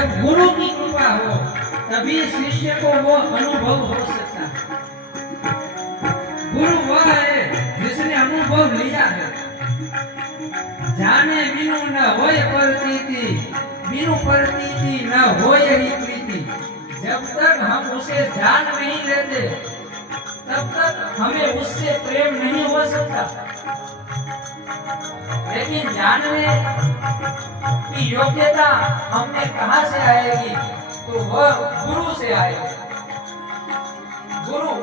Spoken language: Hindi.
जब गुरु की कृपा हो तभी शिष्य को वो अनुभव हो सकता है। गुरु वह है जिसने अनुभव लिया है। जाने बिनु न होय प्रतीति, बिनु प्रतीति न होय ही प्रीति। जब तक हम उसे जान नहीं लेते तब तक हमें उससे प्रेम नहीं हो सकता। लेकिन जानने की योग्यता हमें कहाँ से आएगी? तो वह गुरु से आएगी। गुरु